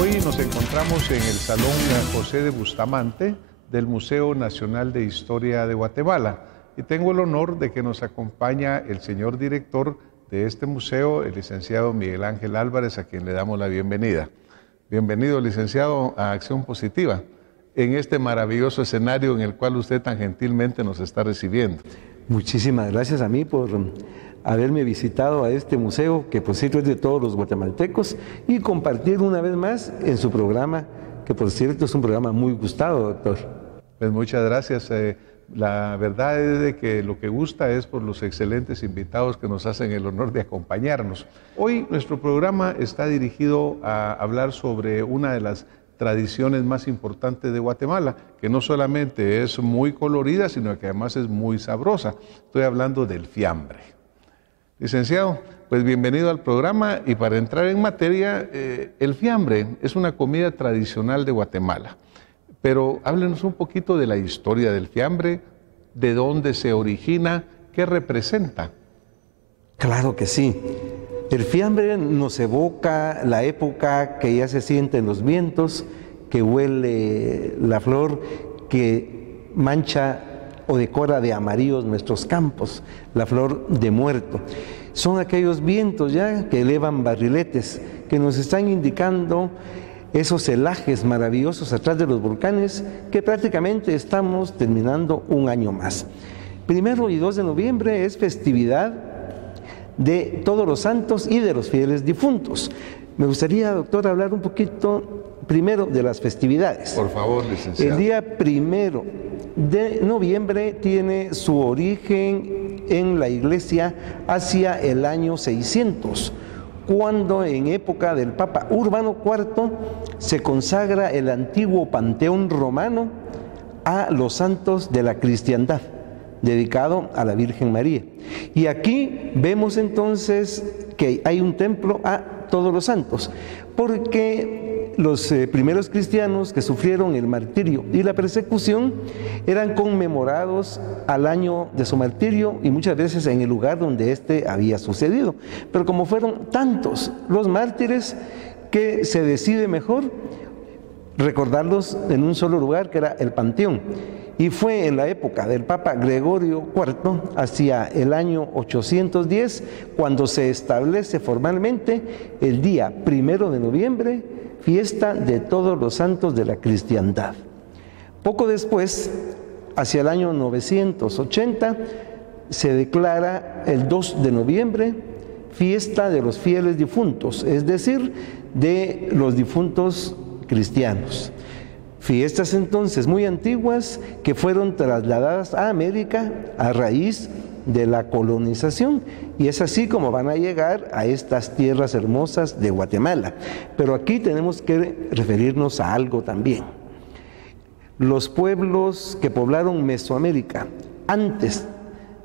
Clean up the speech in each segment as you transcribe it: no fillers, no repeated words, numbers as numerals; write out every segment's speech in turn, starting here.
Hoy nos encontramos en el Salón José de Bustamante del Museo Nacional de Historia de Guatemala y tengo el honor de que nos acompaña el señor director de este museo, el licenciado Miguel Ángel Álvarez, a quien le damos la bienvenida. Bienvenido, licenciado, a Acción Positiva, en este maravilloso escenario en el cual usted tan gentilmente nos está recibiendo. Muchísimas gracias a mí por haberme visitado a este museo, que por cierto es de todos los guatemaltecos, y compartir una vez más en su programa, que por cierto es un programa muy gustado, doctor. Pues muchas gracias. La verdad es de que lo que gusta es por los excelentes invitados que nos hacen el honor de acompañarnos. Hoy nuestro programa está dirigido a hablar sobre una de las tradiciones más importantes de Guatemala, que no solamente es muy colorida, sino que además es muy sabrosa. Estoy hablando del fiambre. Licenciado, pues bienvenido al programa, y para entrar en materia, el fiambre es una comida tradicional de Guatemala, pero háblenos un poquito de la historia del fiambre, de dónde se origina, qué representa. Claro que sí. El fiambre nos evoca la época que ya se sienten los vientos, que huele la flor, que mancha o decora de amarillos nuestros campos, la flor de muerto. Son aquellos vientos ya que elevan barriletes, que nos están indicando esos celajes maravillosos atrás de los volcanes, que prácticamente estamos terminando un año más. 1 y 2 de noviembre es festividad de todos los santos y de los fieles difuntos. Me gustaría, doctor, hablar un poquito primero de las festividades. Por favor, licenciado. El día 1 de noviembre tiene su origen en la iglesia hacia el año 600, cuando en época del Papa Urbano IV se consagra el antiguo panteón romano a los santos de la cristiandad, dedicado a la Virgen María. Y aquí vemos entonces que hay un templo a todos los santos, porque los primeros cristianos que sufrieron el martirio y la persecución eran conmemorados al año de su martirio y muchas veces en el lugar donde éste había sucedido. Pero como fueron tantos los mártires, que se decide mejor recordarlos en un solo lugar, que era el Panteón. Y fue en la época del Papa Gregorio IV, hacia el año 810, cuando se establece formalmente el día 1 de noviembre, fiesta de todos los santos de la cristiandad. Poco después, hacia el año 980, se declara el 2 de noviembre fiesta de los fieles difuntos, es decir, de los difuntos cristianos. Fiestas entonces muy antiguas que fueron trasladadas a América a raíz de la colonización, y es así como van a llegar a estas tierras hermosas de Guatemala. Pero aquí tenemos que referirnos a algo también. Los pueblos que poblaron Mesoamérica antes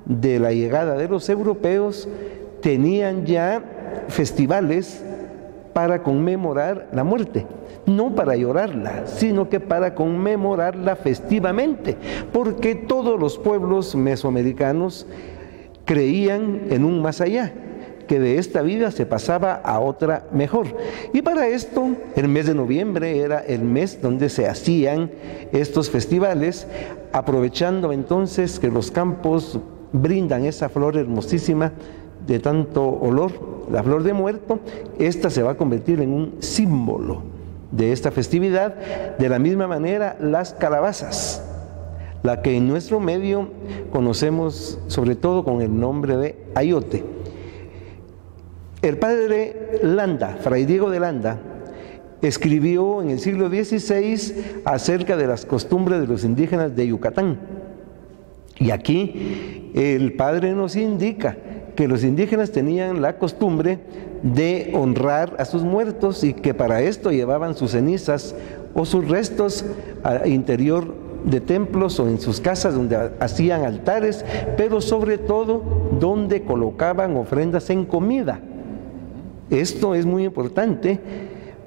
de la llegada de los europeos tenían ya festivales para conmemorar la muerte. No para llorarla, sino que para conmemorarla festivamente, porque todos los pueblos mesoamericanos creían en un más allá, que de esta vida se pasaba a otra mejor. Y para esto, el mes de noviembre era el mes donde se hacían estos festivales, aprovechando entonces que los campos brindan esa flor hermosísima de tanto olor, la flor de muerto. Esta se va a convertir en un símbolo de esta festividad. De la misma manera, las calabazas, la que en nuestro medio conocemos sobre todo con el nombre de ayote. El padre Landa, Fray Diego de Landa, escribió en el siglo XVI acerca de las costumbres de los indígenas de Yucatán. Y aquí el padre nos indica que los indígenas tenían la costumbre de honrar a sus muertos y que para esto llevaban sus cenizas o sus restos al interior de templos o en sus casas donde hacían altares, pero sobre todo donde colocaban ofrendas en comida. Esto es muy importante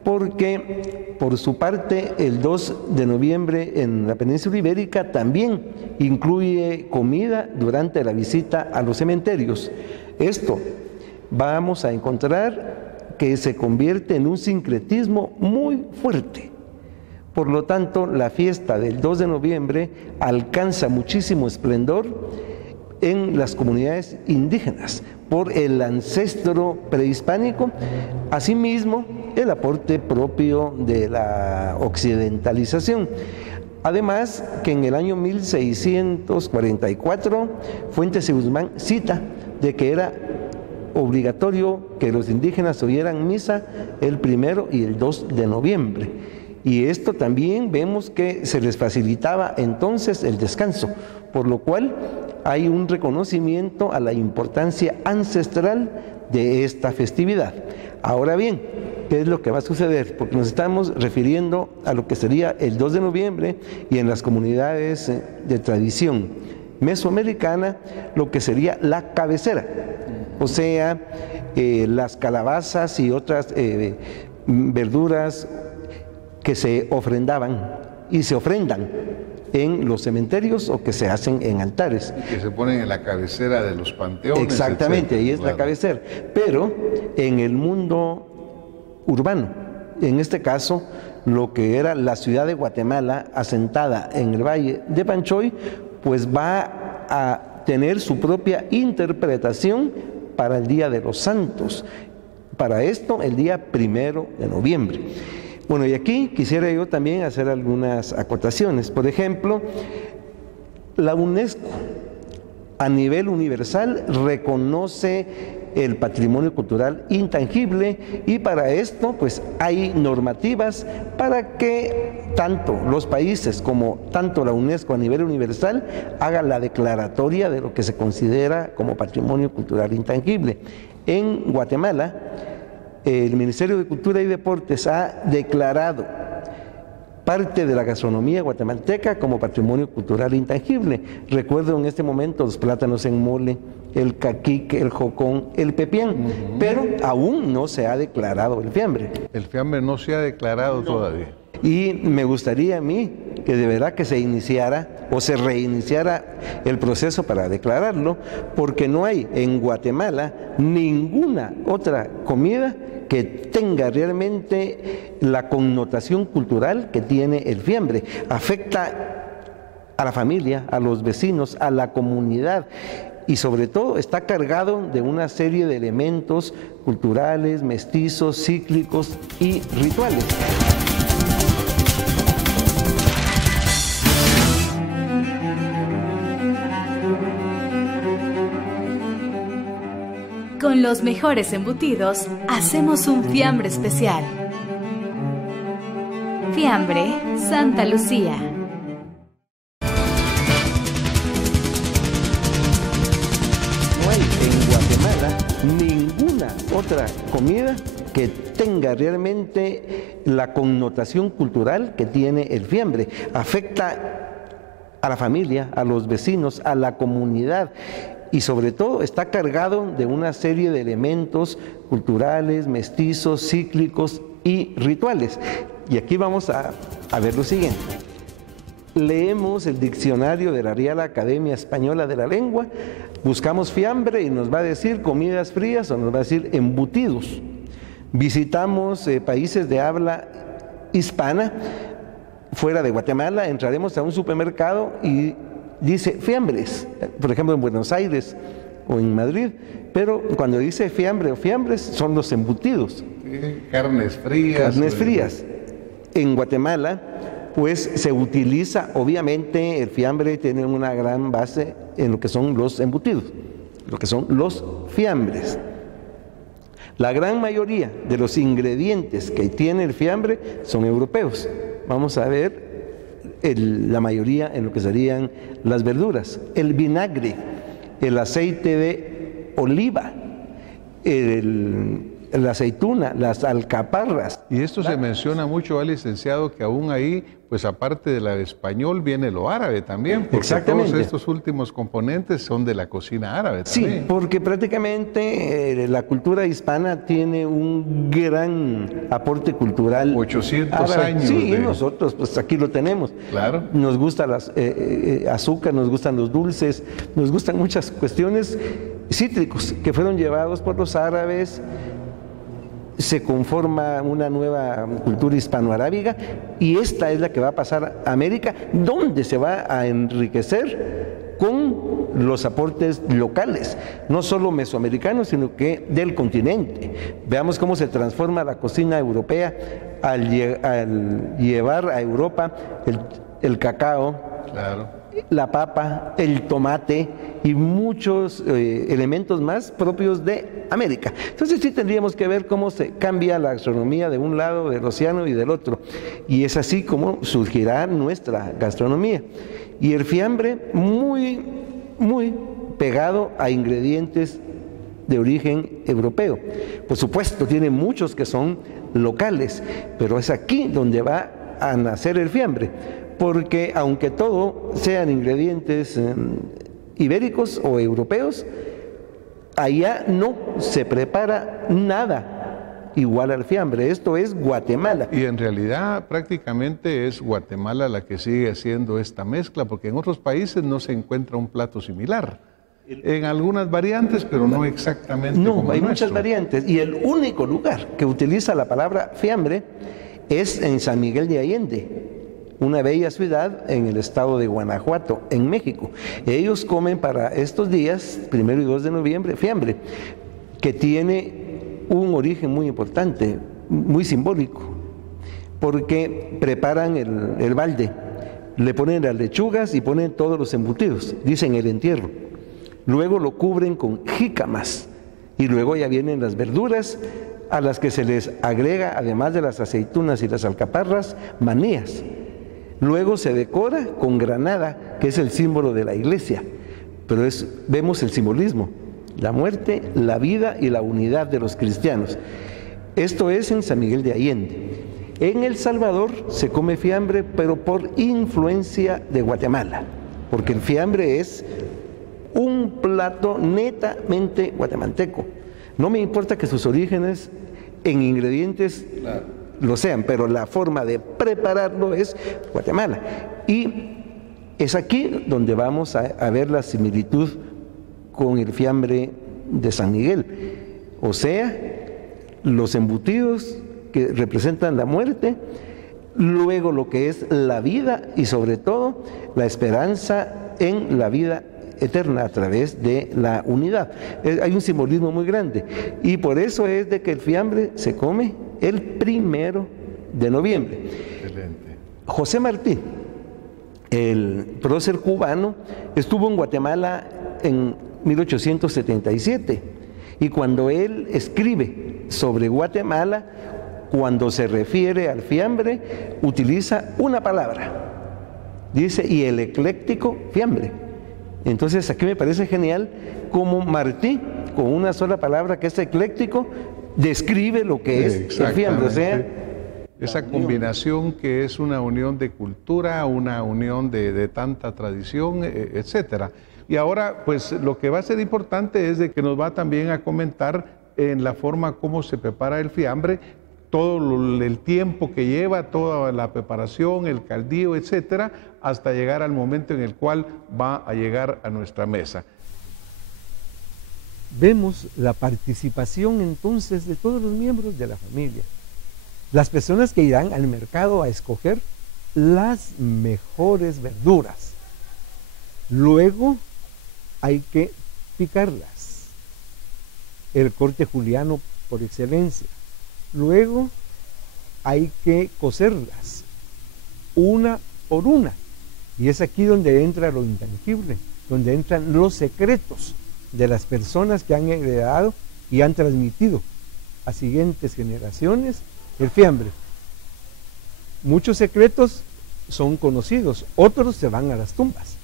porque por su parte el 2 de noviembre en la península ibérica también incluye comida durante la visita a los cementerios. Esto vamos a encontrar que se convierte en un sincretismo muy fuerte. Por lo tanto, la fiesta del 2 de noviembre alcanza muchísimo esplendor en las comunidades indígenas por el ancestro prehispánico, asimismo el aporte propio de la occidentalización. Además, que en el año 1644, Fuentes y Guzmán cita de que era obligatorio que los indígenas oyeran misa el 1 y el 2 de noviembre. Y esto también vemos que se les facilitaba entonces el descanso, por lo cual hay un reconocimiento a la importancia ancestral de esta festividad. Ahora bien, ¿qué es lo que va a suceder? Porque nos estamos refiriendo a lo que sería el 2 de noviembre y en las comunidades de tradición mesoamericana, lo que sería la cabecera, o sea, las calabazas y otras verduras que se ofrendaban y se ofrendan en los cementerios o que se hacen en altares. Y que se ponen en la cabecera de los panteones. Exactamente, ahí es claro, la cabecera. Pero en el mundo urbano, en este caso, lo que era la ciudad de Guatemala, asentada en el Valle de Panchoy, pues va a tener su propia interpretación para el Día de los Santos. Para esto, el día 1 de noviembre. Bueno, y aquí quisiera yo también hacer algunas acotaciones. Por ejemplo, la UNESCO a nivel universal reconoce el patrimonio cultural intangible y para esto pues hay normativas para que tanto los países como tanto la UNESCO a nivel universal haga la declaratoria de lo que se considera como patrimonio cultural intangible. En Guatemala, el Ministerio de Cultura y Deportes ha declarado parte de la gastronomía guatemalteca como patrimonio cultural intangible. Recuerdo en este momento los plátanos en mole, el caquique, el jocón, el pepián, pero aún no se ha declarado el fiambre. El fiambre no se ha declarado todavía. Y me gustaría a mí que de verdad que se iniciara o se reiniciara el proceso para declararlo, porque no hay en Guatemala ninguna otra comida que tenga realmente la connotación cultural que tiene el fiambre. Afecta a la familia, a los vecinos, a la comunidad y sobre todo está cargado de una serie de elementos culturales, mestizos, cíclicos y rituales. Con los mejores embutidos, hacemos un fiambre especial. Fiambre Santa Lucía. No hay en Guatemala ninguna otra comida que tenga realmente la connotación cultural que tiene el fiambre. Afecta a la familia, a los vecinos, a la comunidad. Y sobre todo está cargado de una serie de elementos culturales, mestizos, cíclicos y rituales. Y aquí vamos a ver lo siguiente. Leemos el diccionario de la Real Academia Española de la Lengua, buscamos fiambre y nos va a decir comidas frías o nos va a decir embutidos. Visitamos países de habla hispana, fuera de Guatemala, entraremos a un supermercado y dice fiambres, por ejemplo en Buenos Aires o en Madrid, pero cuando dice fiambre o fiambres son los embutidos. Sí, carnes frías. Carnes frías. En Guatemala, pues se utiliza, obviamente el fiambre tiene una gran base en lo que son los embutidos, lo que son los fiambres. La gran mayoría de los ingredientes que tiene el fiambre son europeos. Vamos a ver la mayoría en lo que serían las verduras, el vinagre, el aceite de oliva, la aceituna, las alcaparras. Y esto se menciona mucho, licenciado, que aún ahí, pues aparte del español, viene lo árabe también, porque exactamente, todos estos últimos componentes son de la cocina árabe también. Sí, porque prácticamente la cultura hispana tiene un gran aporte cultural. 800 árabe. años. Sí, y nosotros pues aquí lo tenemos. Claro. Nos gusta las azúcar, nos gustan los dulces, nos gustan muchas cuestiones cítricos que fueron llevados por los árabes se conforma una nueva cultura hispanoarábiga y esta es la que va a pasar a América, donde se va a enriquecer con los aportes locales, no solo mesoamericanos, sino que del continente. Veamos cómo se transforma la cocina europea al llevar a Europa el cacao, Claro. la papa, el tomate y muchos elementos más propios de América. Entonces sí tendríamos que ver cómo se cambia la gastronomía de un lado del océano y del otro. Y es así como surgirá nuestra gastronomía. Y el fiambre muy, muy pegado a ingredientes de origen europeo. Por supuesto, tiene muchos que son locales, pero es aquí donde va a nacer el fiambre, porque aunque todo sean ingredientes ibéricos o europeos, allá no se prepara nada igual al fiambre. Esto es Guatemala. Y en realidad prácticamente es Guatemala la que sigue haciendo esta mezcla, porque en otros países no se encuentra un plato similar. En algunas variantes, pero no exactamente No, como hay el muchas nuestro. variantes. Y el único lugar que utiliza la palabra fiambre es en San Miguel de Allende, una bella ciudad en el estado de Guanajuato, en México. Ellos comen para estos días, 1 y 2 de noviembre, fiambre, que tiene un origen muy importante, muy simbólico, porque preparan el balde, le ponen las lechugas y ponen todos los embutidos, dicen el entierro. Luego lo cubren con jícamas y luego ya vienen las verduras a las que se les agrega, además de las aceitunas y las alcaparras, manías. Luego se decora con granada, que es el símbolo de la iglesia, pero vemos el simbolismo, la muerte, la vida y la unidad de los cristianos. Esto es en San Miguel de Allende. En El Salvador se come fiambre, pero por influencia de Guatemala, porque el fiambre es un plato netamente guatemalteco. No me importa que sus orígenes en ingredientes lo sean, pero la forma de prepararlo es Guatemala. Y es aquí donde vamos a ver la similitud con el fiambre de San Miguel. O sea, los embutidos que representan la muerte, luego lo que es la vida y sobre todo la esperanza en la vida eterna a través de la unidad. Hay un simbolismo muy grande y por eso es de que el fiambre se come el 1 de noviembre. Excelente. José Martí, el prócer cubano, estuvo en Guatemala en 1877 y cuando él escribe sobre Guatemala, cuando se refiere al fiambre, utiliza una palabra. Dice, y el ecléctico fiambre. Entonces aquí me parece genial como Martí, con una sola palabra que es ecléctico, describe lo que es el fiambre. O sea, esa combinación que es una unión de cultura, una unión de tanta tradición, etcétera. Y ahora, pues lo que va a ser importante es de que nos va también a comentar en la forma como se prepara el fiambre, todo el tiempo que lleva, toda la preparación, el caldío, etcétera, hasta llegar al momento en el cual va a llegar a nuestra mesa. Vemos la participación entonces de todos los miembros de la familia. Las personas que irán al mercado a escoger las mejores verduras. Luego hay que picarlas. El corte juliano por excelencia. Luego hay que cocerlas una por una. Y es aquí donde entra lo intangible, donde entran los secretos de las personas que han heredado y han transmitido a siguientes generaciones el fiambre. Muchos secretos son conocidos, otros se van a las tumbas.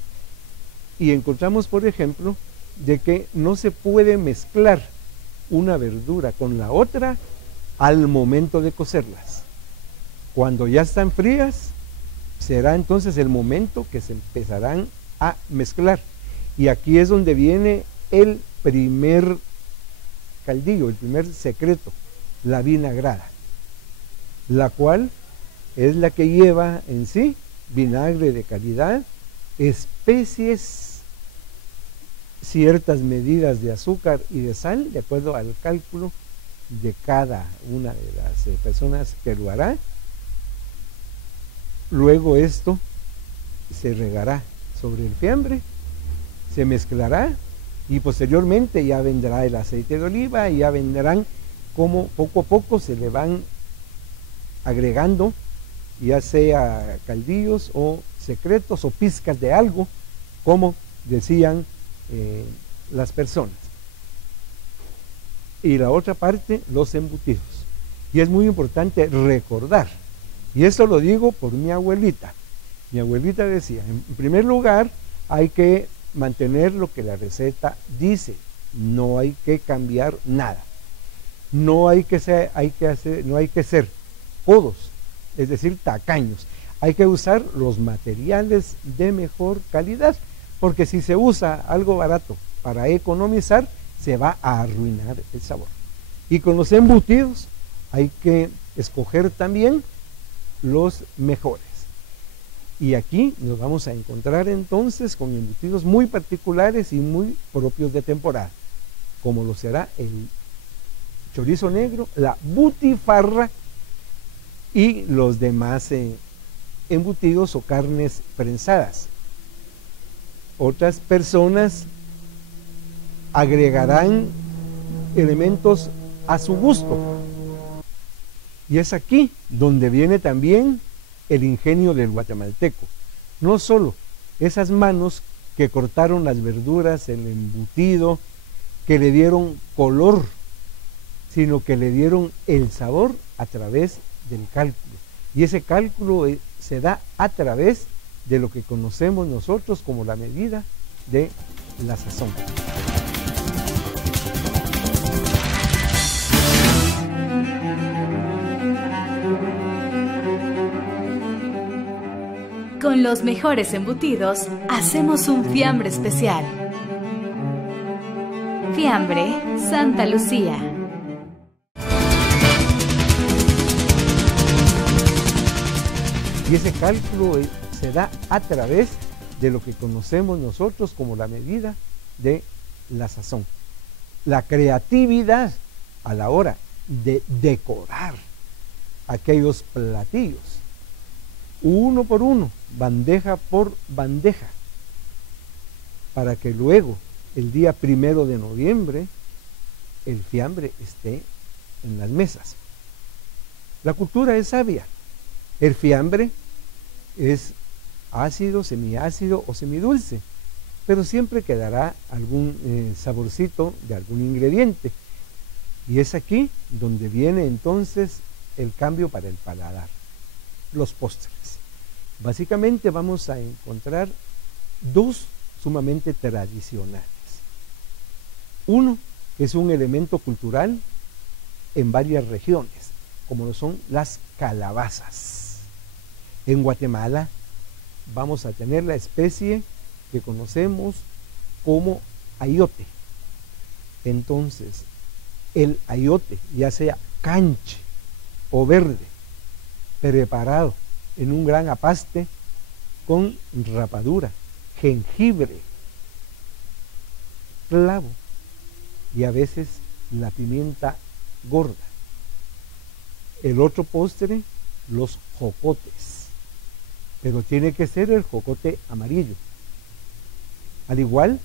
Y encontramos, por ejemplo, de que no se puede mezclar una verdura con la otra al momento de cocerlas. Cuando ya están frías, será entonces el momento que se empezarán a mezclar. Y aquí es donde viene el primer caldillo, el primer secreto, la vinagrada, la cual es la que lleva en sí vinagre de calidad, especies, ciertas medidas de azúcar y de sal, de acuerdo al cálculo de cada una de las personas que lo hará. Luego esto se regará sobre el fiambre, se mezclará y posteriormente ya vendrá el aceite de oliva y ya vendrán como poco a poco se le van agregando, ya sea caldillos o secretos o pizcas de algo, como decían las personas. Y la otra parte, los embutidos. Y es muy importante recordar, y esto lo digo por mi abuelita. Mi abuelita decía, en primer lugar, hay que mantener lo que la receta dice, no hay que cambiar nada. No hay que ser codos, es decir, tacaños. Hay que usar los materiales de mejor calidad, porque si se usa algo barato para economizar, se va a arruinar el sabor. Y con los embutidos hay que escoger también los mejores. Y aquí nos vamos a encontrar entonces con embutidos muy particulares y muy propios de temporada, como lo será el chorizo negro, la butifarra y los demás embutidos o carnes prensadas. Otras personas agregarán elementos a su gusto. Y es aquí donde viene también el ingenio del guatemalteco. No solo esas manos que cortaron las verduras, el embutido, que le dieron color, sino que le dieron el sabor a través del cálculo. Y ese cálculo se da a través de lo que conocemos nosotros como la medida de la sazón. Con los mejores embutidos, hacemos un fiambre especial. Fiambre Santa Lucía. Y ese cálculo se da a través de lo que conocemos nosotros como la medida de la sazón. La creatividad a la hora de decorar aquellos platillos, uno por uno, bandeja por bandeja, para que luego, el día 1 de noviembre, el fiambre esté en las mesas. La cultura es sabia. El fiambre es ácido, semiácido o semidulce, pero siempre quedará algún saborcito de algún ingrediente. Y es aquí donde viene entonces el cambio para el paladar. Los postres. Básicamente vamos a encontrar dos sumamente tradicionales. Uno que es un elemento cultural en varias regiones, como lo son las calabazas. En Guatemala vamos a tener la especie que conocemos como ayote. Entonces, el ayote, ya sea canche o verde, preparado en un gran apaste con rapadura, jengibre, clavo y a veces la pimienta gorda. El otro postre, los jocotes, pero tiene que ser el jocote amarillo. Al igual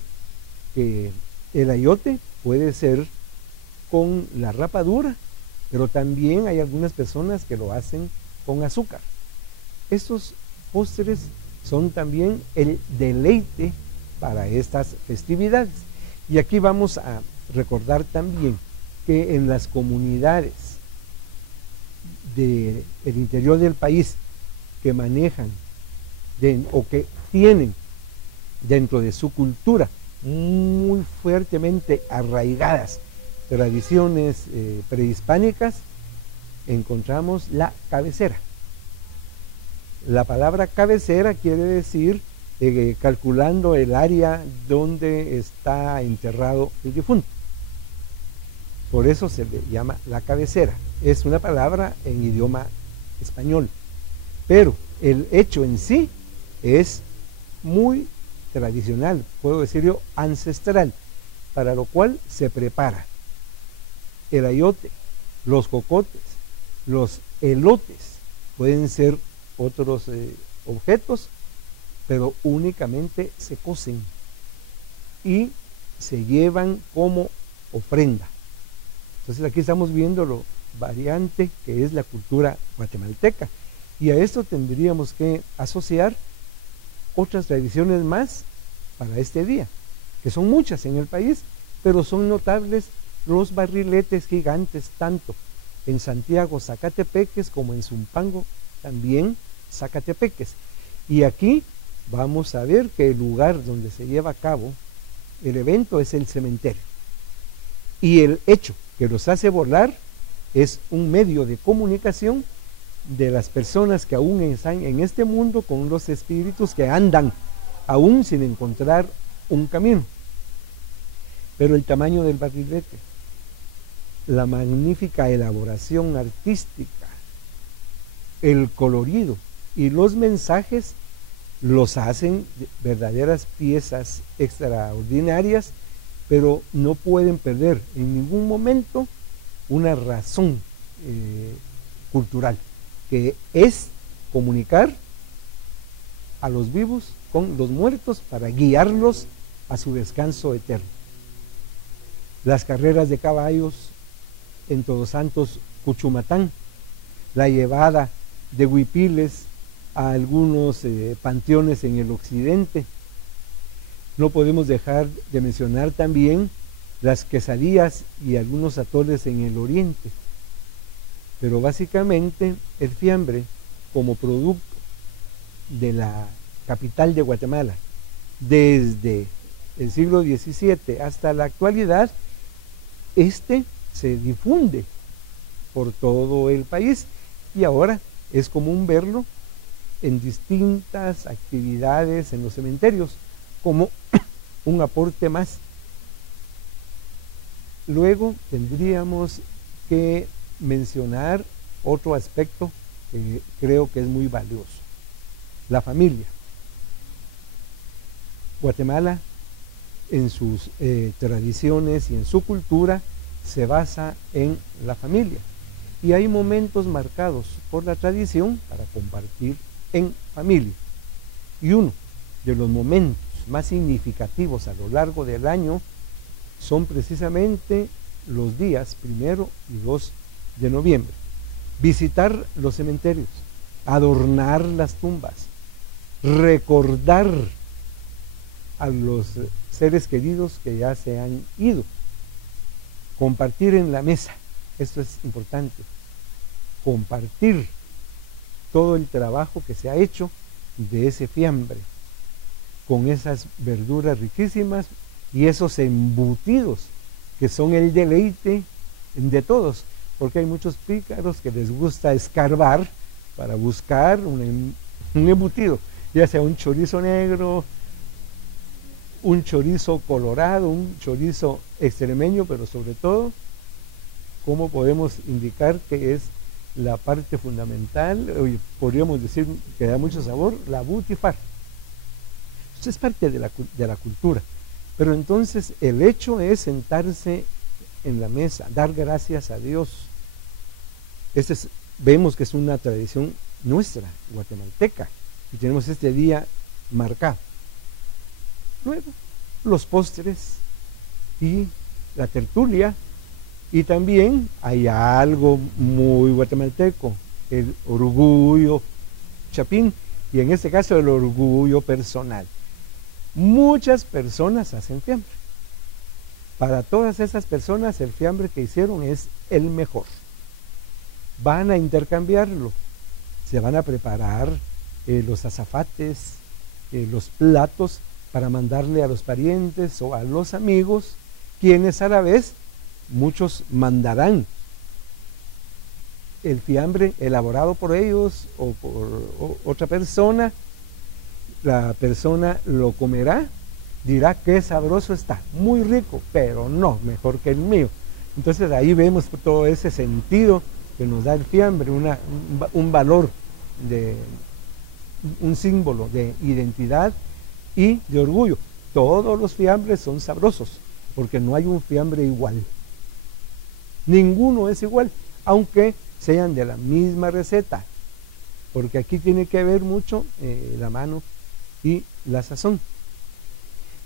que el ayote puede ser con la rapadura, pero también hay algunas personas que lo hacen con azúcar. Estos postres son también el deleite para estas festividades. Y aquí vamos a recordar también que en las comunidades del interior del país que manejan o que tienen dentro de su cultura muy fuertemente arraigadas tradiciones prehispánicas, encontramos la cabecera. La palabra cabecera quiere decir calculando el área donde está enterrado el difunto. Por eso se le llama la cabecera. Es una palabra en idioma español, pero el hecho en sí es muy tradicional, puedo decir yo ancestral, para lo cual se prepara el ayote los jocotes, los elotes, pueden ser otros objetos, pero únicamente se cocen y se llevan como ofrenda. Entonces aquí estamos viendo lo variante que es la cultura guatemalteca, y a esto tendríamos que asociar otras tradiciones más para este día, que son muchas en el país, pero son notables los barriletes gigantes, tanto en Santiago Zacatepeques como en Zumpango también Zacatepeques. Y aquí vamos a ver que el lugar donde se lleva a cabo el evento es el cementerio, y el hecho que los hace volar es un medio de comunicación de las personas que aún están en este mundo con los espíritus que andan aún sin encontrar un camino. Pero el tamaño del barrilete, la magnífica elaboración artística, el colorido y los mensajes los hacen verdaderas piezas extraordinarias, pero no pueden perder en ningún momento una razón cultural, que es comunicar a los vivos con los muertos para guiarlos a su descanso eterno. Las carreras de caballos en Todos Santos, Cuchumatán, la llevada de huipiles a algunos panteones en el occidente. No podemos dejar de mencionar también las quesadillas y algunos atoles en el oriente. Pero básicamente el fiambre, como producto de la capital de Guatemala, desde el siglo XVII hasta la actualidad, se difunde por todo el país, y ahora es común verlo en distintas actividades en los cementerios como un aporte más. Luego tendríamos que mencionar otro aspecto que creo que es muy valioso: la familia. Guatemala, en sus tradiciones y en su cultura, se basa en la familia, y hay momentos marcados por la tradición para compartir en familia, y uno de los momentos más significativos a lo largo del año son precisamente los días 1 y 2 de noviembre. Visitar los cementerios, adornar las tumbas, recordar a los seres queridos que ya se han ido, compartir en la mesa. Esto es importante, compartir todo el trabajo que se ha hecho de ese fiambre, con esas verduras riquísimas y esos embutidos que son el deleite de todos, porque hay muchos pícaros que les gusta escarbar para buscar un embutido, ya sea un chorizo negro, un chorizo colorado, un chorizo extremeño, pero sobre todo, ¿cómo podemos indicar que es la parte fundamental? Podríamos decir que da mucho sabor, la butifar. Esto es parte de la cultura. Pero entonces el hecho es sentarse en la mesa, dar gracias a Dios. Vemos que es una tradición nuestra, guatemalteca, y tenemos este día marcado. Luego, los postres y la tertulia, y también hay algo muy guatemalteco, el orgullo chapín, y en este caso el orgullo personal. Muchas personas hacen fiambre. Para todas esas personas el fiambre que hicieron es el mejor. Van a intercambiarlo, se van a preparar los azafates, los platos, para mandarle a los parientes o a los amigos, quienes a la vez muchos mandarán el fiambre elaborado por ellos o por otra persona. La persona lo comerá, dirá qué sabroso está, muy rico, pero no mejor que el mío. Entonces ahí vemos todo ese sentido que nos da el fiambre, un valor, un símbolo de identidad y de orgullo. Todos los fiambres son sabrosos, porque no hay un fiambre igual. Ninguno es igual, aunque sean de la misma receta, porque aquí tiene que ver mucho la mano y la sazón.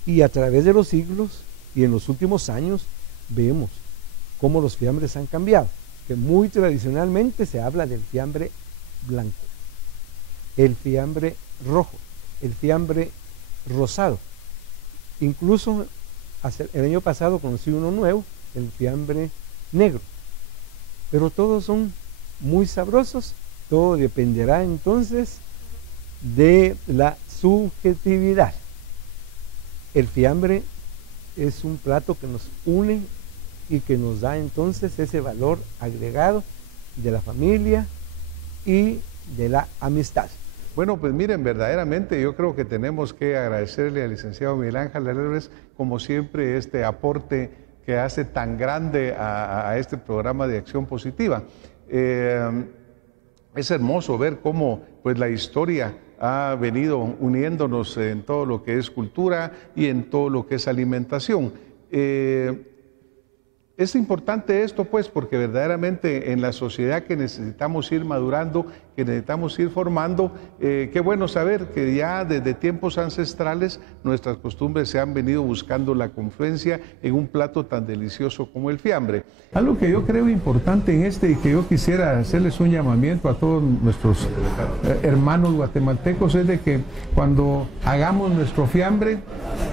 Y a través de los siglos y en los últimos años vemos cómo los fiambres han cambiado, que muy tradicionalmente se habla del fiambre blanco, el fiambre rojo, el fiambre rosado. Incluso el año pasado conocí uno nuevo, el fiambre negro. Pero todos son muy sabrosos, todo dependerá entonces de la subjetividad. El fiambre es un plato que nos une y que nos da entonces ese valor agregado de la familia y de la amistad. Bueno, pues miren, verdaderamente yo creo que tenemos que agradecerle al licenciado Miguel Ángel Álvarez, como siempre, este aporte que hace tan grande a este programa de Acción Positiva. Es hermoso ver cómo pues, la historia ha venido uniéndonos en todo lo que es cultura y en todo lo que es alimentación. Es importante esto, pues, porque verdaderamente en la sociedad que necesitamos ir madurando, que necesitamos ir formando, qué bueno saber que ya desde tiempos ancestrales nuestras costumbres se han venido buscando la confluencia en un plato tan delicioso como el fiambre. Algo que yo creo importante en y que yo quisiera hacerles un llamamiento a todos nuestros hermanos guatemaltecos es de que cuando hagamos nuestro fiambre,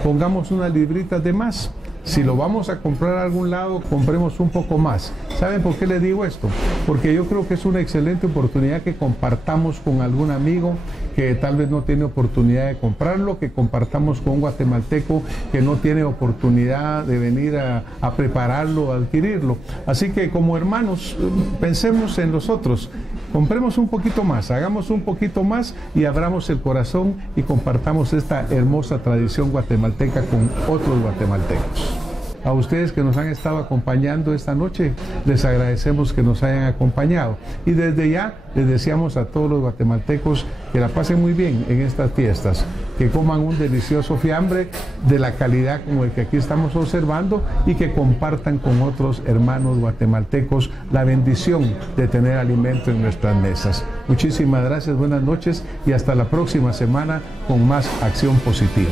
pongamos unas libritas de más. Si lo vamos a comprar a algún lado, compremos un poco más. ¿Saben por qué les digo esto? Porque yo creo que es una excelente oportunidad que compartamos con algún amigo que tal vez no tiene oportunidad de comprarlo, que compartamos con un guatemalteco que no tiene oportunidad de venir a prepararlo, a adquirirlo. Así que como hermanos, pensemos en los otros. Compremos un poquito más, hagamos un poquito más y abramos el corazón y compartamos esta hermosa tradición guatemalteca con otros guatemaltecos. A ustedes que nos han estado acompañando esta noche, les agradecemos que nos hayan acompañado. Y desde ya les deseamos a todos los guatemaltecos que la pasen muy bien en estas fiestas, que coman un delicioso fiambre de la calidad como el que aquí estamos observando y que compartan con otros hermanos guatemaltecos la bendición de tener alimento en nuestras mesas. Muchísimas gracias, buenas noches y hasta la próxima semana con más Acción Positiva.